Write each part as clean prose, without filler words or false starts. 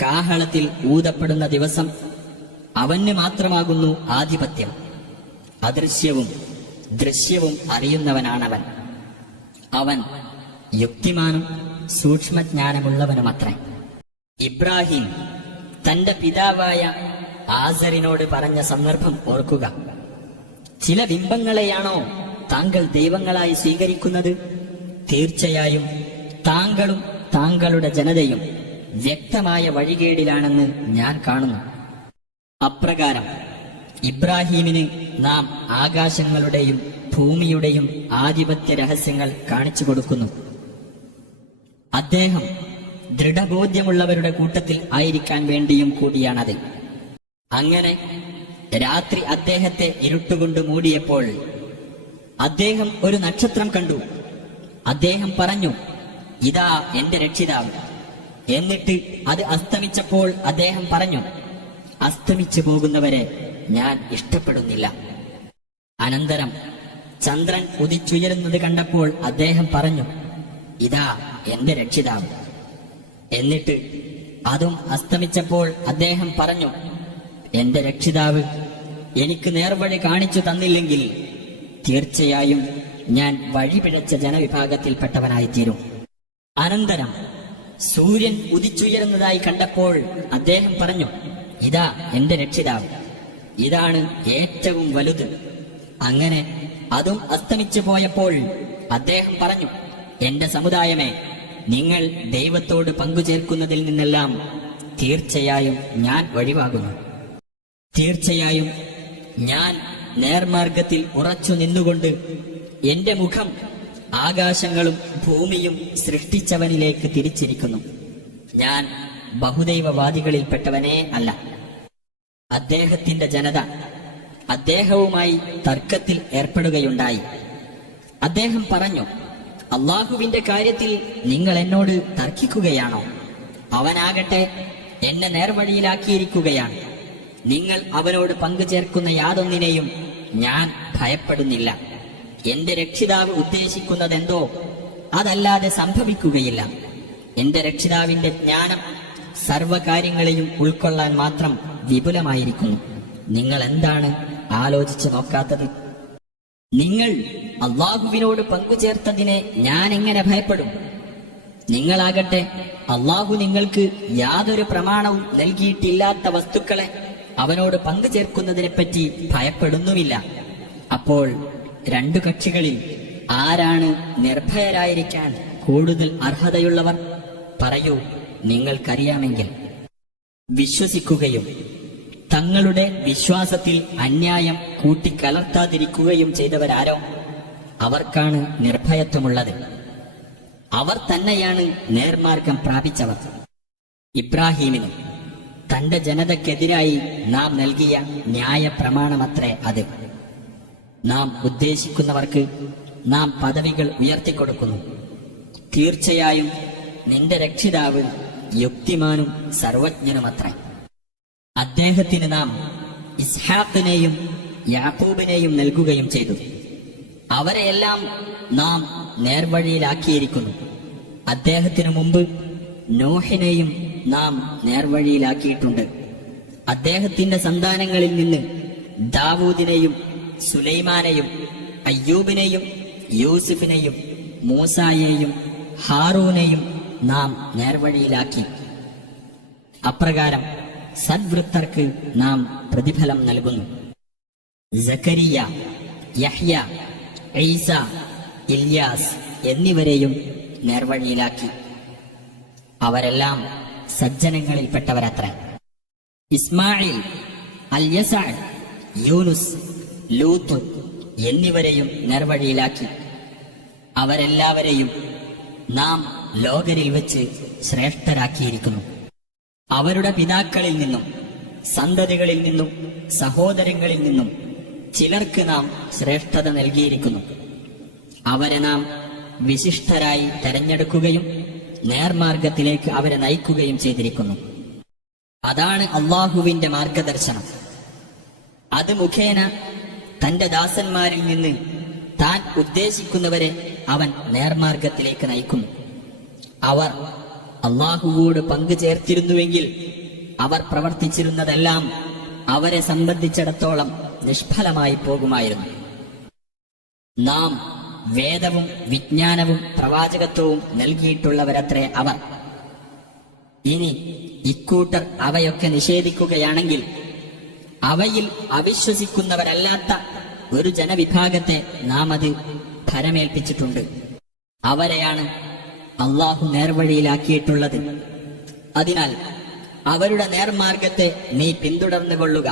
കാഹളത്തിൽ ഊതപ്പെടുന്ന ദിവസം അവന് മാത്രമാകുന്നു ആധിപത്യം. അദൃശ്യവും ദൃശ്യവും അറിയുന്നവനാണവൻ. അവൻ യുക്തിമാനും സൂക്ഷ്മജ്ഞാനമുള്ളവനുമത്രേ. ഇബ്രാഹിം തന്റെ പിതാവായ ആസറിനോട് പറഞ്ഞ സന്ദർഭം ഓർക്കുക. ചില ബിംബങ്ങളെയാണോ താങ്കൾ ദൈവങ്ങളായി സ്വീകരിക്കുന്നത്? തീർച്ചയായും താങ്കളും താങ്കളുടെ ജനതയും വ്യക്തമായ വഴികേടിലാണെന്ന് ഞാൻ കാണുന്നു. അപ്രകാരം ഇബ്രാഹീമിന് നാം ആകാശങ്ങളുടെയും ഭൂമിയുടെയും ആധിപത്യ രഹസ്യങ്ങൾ കാണിച്ചു കൊടുക്കുന്നു. അദ്ദേഹം ദൃഢബോധ്യമുള്ളവരുടെ കൂട്ടത്തിൽ ആയിരിക്കാൻ വേണ്ടിയും കൂടിയാണത്. അങ്ങനെ രാത്രി അദ്ദേഹത്തെ ഇരുട്ടുകൊണ്ട് മൂടിയപ്പോൾ അദ്ദേഹം ഒരു നക്ഷത്രം കണ്ടു. അദ്ദേഹം പറഞ്ഞു, ഇതാ എന്റെ രക്ഷിതാവ്. എന്നിട്ട് അത് അസ്തമിച്ചപ്പോൾ അദ്ദേഹം പറഞ്ഞു, അസ്തമിച്ചു പോകുന്നവരെ ഞാൻ ഇഷ്ടപ്പെടുന്നില്ല. അനന്തരം ചന്ദ്രൻ ഉദിച്ചുയരുന്നത് കണ്ടപ്പോൾ അദ്ദേഹം പറഞ്ഞു, ഇതാ എന്റെ രക്ഷിതാവ്. എന്നിട്ട് അതും അസ്തമിച്ചപ്പോൾ അദ്ദേഹം പറഞ്ഞു, എന്റെ രക്ഷിതാവ് എനിക്ക് നേർവഴി കാണിച്ചു തന്നില്ലെങ്കിൽ തീർച്ചയായും ഞാൻ വഴിപിഴച്ച ജനവിഭാഗത്തിൽപ്പെട്ടവനായിത്തീരും. അനന്തരം സൂര്യൻ ഉദിച്ചുയരുന്നതായി കണ്ടപ്പോൾ അദ്ദേഹം പറഞ്ഞു, ഇതാ എന്റെ രക്ഷിതാവ്, ഇതാണ് ഏറ്റവും വലുത്. അങ്ങനെ അതും അസ്തമിച്ചു പോയപ്പോൾ അദ്ദേഹം പറഞ്ഞു, എന്റെ സമുദായമേ, നിങ്ങൾ ദൈവത്തോട് പങ്കുചേർക്കുന്നതിൽ നിന്നെല്ലാം തീർച്ചയായും ഞാൻ ഒഴിവാകുന്നു. തീർച്ചയായും ഞാൻ നേർമാർഗത്തിൽ ഉറച്ചു നിന്നുകൊണ്ട് എന്റെ മുഖം ആകാശങ്ങളും ഭൂമിയും സൃഷ്ടിച്ചവനിലേക്ക് തിരിച്ചിരിക്കുന്നു. ഞാൻ ബഹുദൈവവാദികളിൽപ്പെട്ടവനേ അല്ല. അദ്ദേഹത്തിന്റെ ജനത അദ്ദേഹവുമായി തർക്കത്തിൽ ഏർപ്പെടുകയുണ്ടായി. അദ്ദേഹം പറഞ്ഞു, അള്ളാഹുവിന്റെ കാര്യത്തിൽ നിങ്ങൾ എന്നോട് തർക്കിക്കുകയാണോ? അവനാകട്ടെ എന്നെ നേർവഴിയിലാക്കിയിരിക്കുകയാണ്. നിങ്ങൾ അവനോട് പങ്കുചേർക്കുന്ന യാതൊന്നിനെയും ഞാൻ ഭയപ്പെടുന്നില്ല. എന്റെ രക്ഷിതാവ് ഉദ്ദേശിക്കുന്നതെന്തോ അതല്ലാതെ സംഭവിക്കുകയില്ല. എന്റെ രക്ഷിതാവിന്റെ ജ്ഞാനം സർവകാര്യങ്ങളെയും ഉൾക്കൊള്ളാൻ മാത്രം വിപുലമായിരിക്കുന്നു. നിങ്ങൾ എന്താണ് ആലോചിച്ചു നോക്കാത്തത്? നിങ്ങൾ അള്ളാഹുവിനോട് പങ്കുചേർത്തതിനെ ഞാൻ എങ്ങനെ ഭയപ്പെടും? നിങ്ങളാകട്ടെ അള്ളാഹു നിങ്ങൾക്ക് യാതൊരു പ്രമാണവും നൽകിയിട്ടില്ലാത്ത വസ്തുക്കളെ അവനോട് പങ്കുചേർക്കുന്നതിനെപ്പറ്റി ഭയപ്പെടുന്നുമില്ല. അപ്പോൾ രണ്ടു കക്ഷികളിൽ ആരാണ് നിർഭയരായിരിക്കാൻ കൂടുതൽ അർഹതയുള്ളവർ? പറയൂ, നിങ്ങൾക്കറിയാമെങ്കിൽ. വിശ്വസിക്കുകയും തങ്ങളുടെ വിശ്വാസത്തിൽ അന്യായം കൂട്ടിക്കലർത്താതിരിക്കുകയും ചെയ്തവരാരോ അവർക്കാണ് നിർഭയത്വമുള്ളത്. അവർ തന്നെയാണ് നേർമാർഗം പ്രാപിച്ചവർ. ഇബ്രാഹീമിന് തന്റെ ജനതയ്ക്കെതിരായി നാം നൽകിയ ന്യായ പ്രമാണമത്രേ അത്. നാം ഉദ്ദേശിക്കുന്നവർക്ക് നാം പദവികൾ ഉയർത്തിക്കൊടുക്കുന്നു. തീർച്ചയായും നിന്റെ രക്ഷിതാവ് യുക്തിമാനും സർവജ്ഞനുമത്രേ. അദ്ദേഹത്തിന് നാം ഇസ്ഹാഖിനെയും യാക്കൂബിനെയും നൽകുകയും ചെയ്തു. അവരെയെല്ലാം നാം നേർവഴിയിലാക്കിയിരിക്കുന്നു. അദ്ദേഹത്തിനു മുമ്പ് നോഹിനെയും നാം നേർവഴിയിലാക്കിയിട്ടുണ്ട്. അദ്ദേഹത്തിന്റെ സന്താനങ്ങളിൽ നിന്ന് ദാവൂദിനെയും സുലൈമാനെയും അയ്യൂബിനെയും യൂസുഫിനെയും മൂസായെയും ഹാറൂനെയും നാം നേർവഴിയിലാക്കി. അപ്രകാരം സദ്വൃത്തർക്ക് നാം പ്രതിഫലം നൽകുന്നു. സക്കരിയ, യഹ്യ, ഈസ, ഇല്യാസ് എന്നിവരെയും നേർവഴിയിലാക്കി. അവരെല്ലാം സജ്ജനങ്ങളിൽപ്പെട്ടവരത്രേ. ഇസ്മായിൽ, അൽയസഅ, യൂനുസ്, ലൂത്ത് എന്നിവരെയും നേർവഴിയിലാക്കി. അവരെല്ലാവരെയും നാം ലോകരിൽ വെച്ച് ശ്രേഷ്ഠരാക്കിയിരിക്കുന്നു. അവരുടെ പിതാക്കളിൽ നിന്നും സന്തതികളിൽ നിന്നും സഹോദരങ്ങളിൽ നിന്നും ചിലർക്ക് നാം ശ്രേഷ്ഠത നൽകിയിരിക്കുന്നു. അവരെ നാം വിശിഷ്ടരായി തെരഞ്ഞെടുക്കുകയും നേർമാർഗത്തിലേക്ക് അവരെ നയിക്കുകയും ചെയ്തിരിക്കുന്നു. അതാണ് അള്ളാഹുവിന്റെ മാർഗദർശനം. അത് മുഖേന തന്റെ ദാസന്മാരിൽ നിന്ന് താൻ ഉദ്ദേശിക്കുന്നവരെ അവൻ നേർമാർഗത്തിലേക്ക് നയിക്കുന്നു. അവർ അള്ളാഹുവോട് പങ്കു ചേർത്തിരുന്നുവെങ്കിൽ അവർ പ്രവർത്തിച്ചിരുന്നതെല്ലാം അവരെ സംബന്ധിച്ചിടത്തോളം നിഷ്ഫലമായി പോകുമായിരുന്നു. നാം വേദവും വിജ്ഞാനവും പ്രവാചകത്വവും നൽകിയിട്ടുള്ളവരത്രേ അവർ. ഇനി ഇക്കൂട്ടർ അവയൊക്കെ നിഷേധിക്കുകയാണെങ്കിൽ അവയിൽ അവിശ്വസിക്കുന്നവരല്ലാത്ത ഒരു ജനവിഭാഗത്തെ നാം അത് ഭരമേൽപ്പിച്ചിട്ടുണ്ട്. അവരെയാണ് അള്ളാഹു നേർവഴിയിലാക്കിയിട്ടുള്ളത്. അതിനാൽ അവരുടെ നേർമാർഗത്തെ നീ പിന്തുടർന്നു കൊള്ളുക.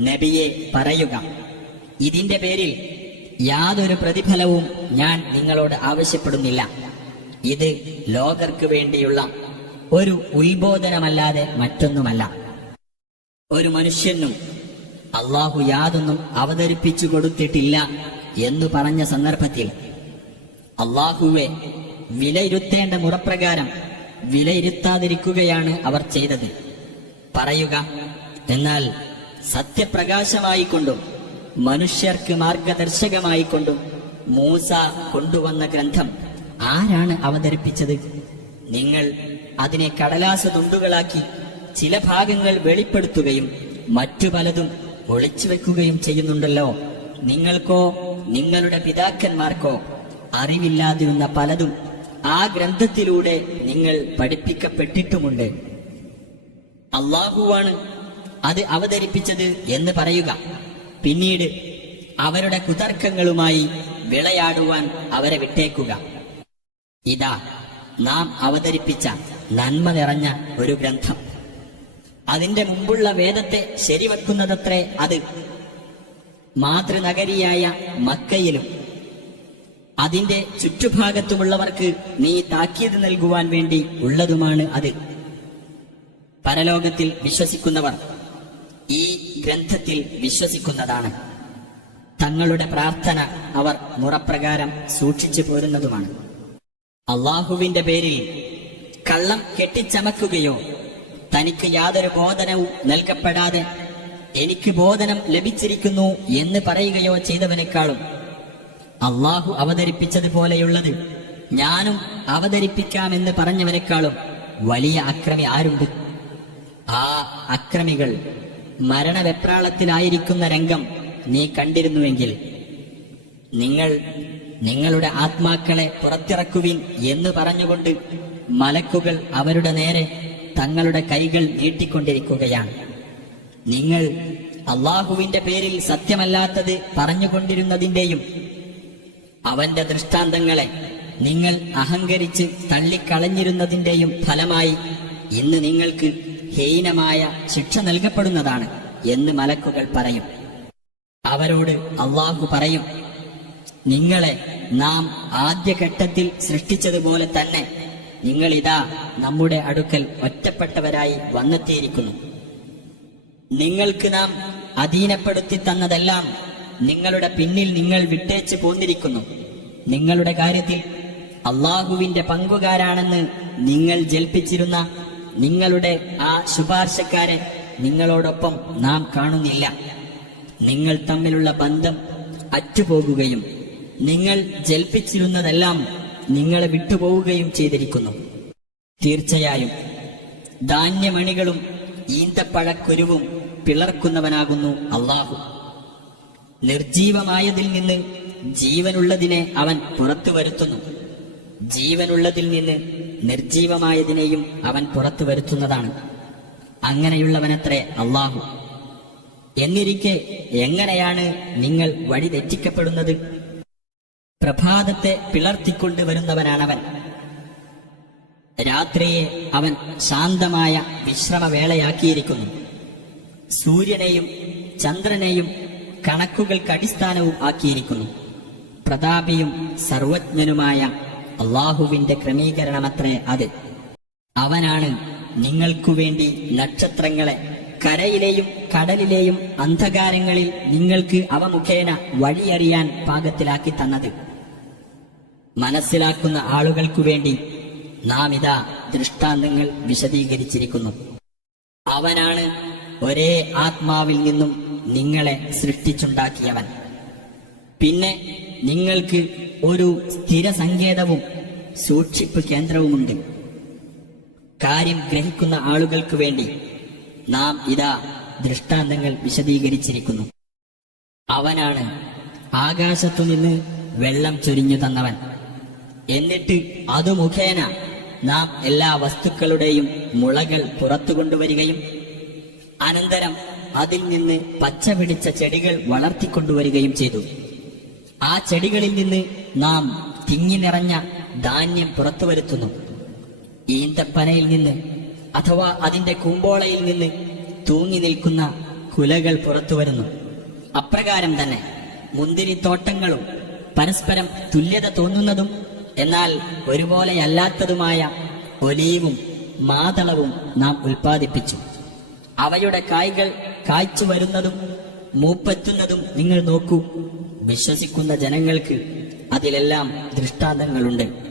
നബിയെ പറയുക, ഇതിന്റെ പേരിൽ യാതൊരു പ്രതിഫലവും ഞാൻ നിങ്ങളോട് ആവശ്യപ്പെടുന്നില്ല. ഇത് ലോകർക്ക് വേണ്ടിയുള്ള ഒരു ഉത്ബോധനമല്ലാതെ മറ്റൊന്നുമല്ല. ഒരു മനുഷ്യനും അള്ളാഹു യാതൊന്നും അവതരിപ്പിച്ചു കൊടുത്തിട്ടില്ല എന്ന് പറഞ്ഞ സന്ദർഭത്തിൽ അള്ളാഹുവെ വിലയിരുത്തേണ്ട മുറപ്രകാരം വിലയിരുത്താതിരിക്കുകയാണ് അവർ ചെയ്തത്. പറയുക, എന്നാൽ സത്യപ്രകാശമായിക്കൊണ്ടും മനുഷ്യർക്ക് മാർഗദർശകമായിക്കൊണ്ടും മൂസ കൊണ്ടുവന്ന ഗ്രന്ഥം ആരാണ് അവതരിപ്പിച്ചത്? നിങ്ങൾ അതിനെ കടലാസ് തുണ്ടുകളാക്കി ചില ഭാഗങ്ങൾ വെളിപ്പെടുത്തുകയും മറ്റു പലതും ഒളിച്ചുവെക്കുകയും ചെയ്യുന്നുണ്ടല്ലോ. നിങ്ങൾക്കോ നിങ്ങളുടെ പിതാക്കന്മാർക്കോ അറിവില്ലാതിരുന്ന പലതും ആ ഗ്രന്ഥത്തിലൂടെ നിങ്ങൾ പഠിപ്പിക്കപ്പെട്ടിട്ടുമുണ്ട്. അള്ളാഹുവാണ് അത് അവതരിപ്പിച്ചത് എന്ന് പറയുക. പിന്നീട് അവരുടെ കുതർക്കങ്ങളുമായി വിളയാടുവാൻ അവരെ വിട്ടേക്കുക. ഇതാ നാം അവതരിപ്പിച്ച നന്മ നിറഞ്ഞ ഒരു ഗ്രന്ഥം. അതിന്റെ മുമ്പുള്ള വേദത്തെ ശരിവെക്കുന്നതത്രേ അത്. മാതൃനഗരിയായ മക്കയിലും അതിന്റെ ചുറ്റുഭാഗത്തുമുള്ളവർക്ക് നീ താക്കീത് നൽകുവാൻ വേണ്ടി ഉള്ളതുമാണ് അത്. പരലോകത്തിൽ വിശ്വസിക്കുന്നവർ ഈ ഗ്രന്ഥത്തിൽ വിശ്വസിക്കുന്നതാണ്. തങ്ങളുടെ പ്രാർത്ഥന അവർ മുറപ്രകാരം സൂക്ഷിച്ചു പോരുന്നതുമാണ്. അള്ളാഹുവിന്റെ പേരിൽ കള്ളം കെട്ടിച്ചമക്കുകയോ തനിക്ക് യാതൊരു ബോധനവും നൽകപ്പെടാതെ എനിക്ക് ബോധനം ലഭിച്ചിരിക്കുന്നു എന്ന് പറയുകയോ ചെയ്തവനേക്കാളും അള്ളാഹു അവതരിപ്പിച്ചതുപോലെയുള്ളത് ഞാനും അവതരിപ്പിക്കാമെന്ന് പറഞ്ഞവനേക്കാളും വലിയ അക്രമി ആരുണ്ട്? ആ അക്രമികൾ മരണവെപ്രാളത്തിലായിരിക്കുന്ന രംഗം നീ കണ്ടിരുന്നുവെങ്കിൽ നിങ്ങൾ നിങ്ങളുടെ ആത്മാക്കളെ പുറത്തിറക്കുവിൻ എന്ന് പറഞ്ഞുകൊണ്ട് മലക്കുകൾ അവരുടെ നേരെ തങ്ങളുടെ കൈകൾ നീട്ടിക്കൊണ്ടിരിക്കുകയാണ്. നിങ്ങൾ അള്ളാഹുവിന്റെ പേരിൽ സത്യമല്ലാത്തത് പറഞ്ഞുകൊണ്ടിരുന്നതിന്റെയും അവന്റെ ദൃഷ്ടാന്തങ്ങളെ നിങ്ങൾ അഹങ്കരിച്ച് തള്ളിക്കളഞ്ഞിരുന്നതിന്റെയും ഫലമായി ഇന്ന് നിങ്ങൾക്ക് ഹീനമായ ശിക്ഷ നൽകപ്പെടുന്നതാണ് എന്ന് മലക്കുകൾ പറയും. അവരോട് അള്ളാഹു പറയും, നിങ്ങളെ നാം ആദ്യഘട്ടത്തിൽ സൃഷ്ടിച്ചതുപോലെ തന്നെ നിങ്ങളിതാ നമ്മുടെ അടുക്കൽ ഒറ്റപ്പെട്ടവരായി വന്നെത്തിയിരിക്കുന്നു. നിങ്ങൾക്ക് നാം അധീനപ്പെടുത്തി തന്നതെല്ലാം നിങ്ങളുടെ പിന്നിൽ നിങ്ങൾ വിട്ടേച്ച് പോന്നിരിക്കുന്നു. നിങ്ങളുടെ കാര്യത്തിൽ അള്ളാഹുവിന്റെ പങ്കുകാരാണെന്ന് നിങ്ങൾ ജൽപ്പിച്ചിരുന്ന നിങ്ങളുടെ ആ ശുപാർശക്കാരെ നിങ്ങളോടൊപ്പം നാം കാണുന്നില്ല. നിങ്ങൾ തമ്മിലുള്ള ബന്ധം അറ്റുപോകുകയും നിങ്ങൾ ജൽപ്പിച്ചിരുന്നതെല്ലാം നിങ്ങളെ വിട്ടുപോവുകയും ചെയ്തിരിക്കുന്നു. തീർച്ചയായും ധാന്യമണികളും ഈന്തപ്പഴക്കുരുവും പിളർക്കുന്നവനാകുന്നു അള്ളാഹു. നിർജീവമായതിൽ നിന്ന് ജീവനുള്ളതിനെ അവൻ പുറത്തു വരുത്തുന്നു. ജീവനുള്ളതിൽ നിന്ന് നിർജീവമായതിനെയും അവൻ പുറത്തു വരുത്തുന്നതാണ്. അങ്ങനെയുള്ളവനത്രേ അള്ളാഹു. എന്നിരിക്കെ എങ്ങനെയാണ് നിങ്ങൾ വഴി തെറ്റിക്കപ്പെടുന്നത്? പ്രഭാതത്തെ പിളർത്തിക്കൊണ്ടുവരുന്നവനാണവൻ. രാത്രിയെ അവൻ ശാന്തമായ വിശ്രമവേളയാക്കിയിരിക്കുന്നു. സൂര്യനെയും ചന്ദ്രനെയും കണക്കുകൾക്ക് അടിസ്ഥാനവും ആക്കിയിരിക്കുന്നു. പ്രതാപിയും സർവജ്ഞനുമായ അള്ളാഹുവിന്റെ ക്രമീകരണമത്രേ അത്. അവനാണ് നിങ്ങൾക്കു വേണ്ടി നക്ഷത്രങ്ങളെ കരയിലെയും കടലിലെയും അന്ധകാരങ്ങളിൽ നിങ്ങൾക്ക് അവ മുഖേന വഴിയറിയാൻ പാകത്തിലാക്കി തന്നത്. മനസ്സിലാക്കുന്ന ആളുകൾക്കു വേണ്ടി നാം ഇതാ ദൃഷ്ടാന്തങ്ങൾ വിശദീകരിച്ചിരിക്കുന്നു. അവനാണ് ഒരേ ആത്മാവിൽ നിന്നും നിങ്ങളെ സൃഷ്ടിച്ചുണ്ടാക്കിയവൻ. പിന്നെ നിങ്ങൾക്ക് ഒരു സ്ഥിര സങ്കേതവും സൂക്ഷിപ്പ് കേന്ദ്രവുമുണ്ട്. കാര്യം ഗ്രഹിക്കുന്ന ആളുകൾക്കു വേണ്ടി നാം ഇതാ ദൃഷ്ടാന്തങ്ങൾ വിശദീകരിച്ചിരിക്കുന്നു. അവനാണ് ആകാശത്തുനിന്ന് വെള്ളം ചൊരിഞ്ഞു തന്നവൻ. എന്നിട്ട് അതു മുഖേന നാം എല്ലാ വസ്തുക്കളുടെയും മുളകൾ പുറത്തു കൊണ്ടുവരികയും അനന്തരം അതിൽ നിന്ന് പച്ച പിടിച്ച ചെടികൾ വളർത്തിക്കൊണ്ടുവരികയും ചെയ്തു. ആ ചെടികളിൽ നിന്ന് നാം തിങ്ങി നിറഞ്ഞ ധാന്യം പുറത്തു വരുത്തുന്നു. ഈന്തപ്പനയിൽ നിന്ന് അഥവാ അതിന്റെ കുമ്പോളയിൽ നിന്ന് തൂങ്ങി നിൽക്കുന്ന കുലകൾ പുറത്തു വരുന്നു. അപ്രകാരം തന്നെ മുന്തിരിത്തോട്ടങ്ങളും പരസ്പരം തുല്യത തോന്നുന്നതും എന്നാൽ ഒരുപോലെയല്ലാത്തതുമായ ഒലീവും മാതളവും നാം ഉൽപ്പാദിപ്പിച്ചു. അവയുടെ കായ്കൾ കായ്ച്ചു വരുന്നതും മൂപ്പെത്തുന്നതും നിങ്ങൾ നോക്കൂ. വിശ്വസിക്കുന്ന ജനങ്ങൾക്ക് അതിലെല്ലാം ദൃഷ്ടാന്തങ്ങളുണ്ട്.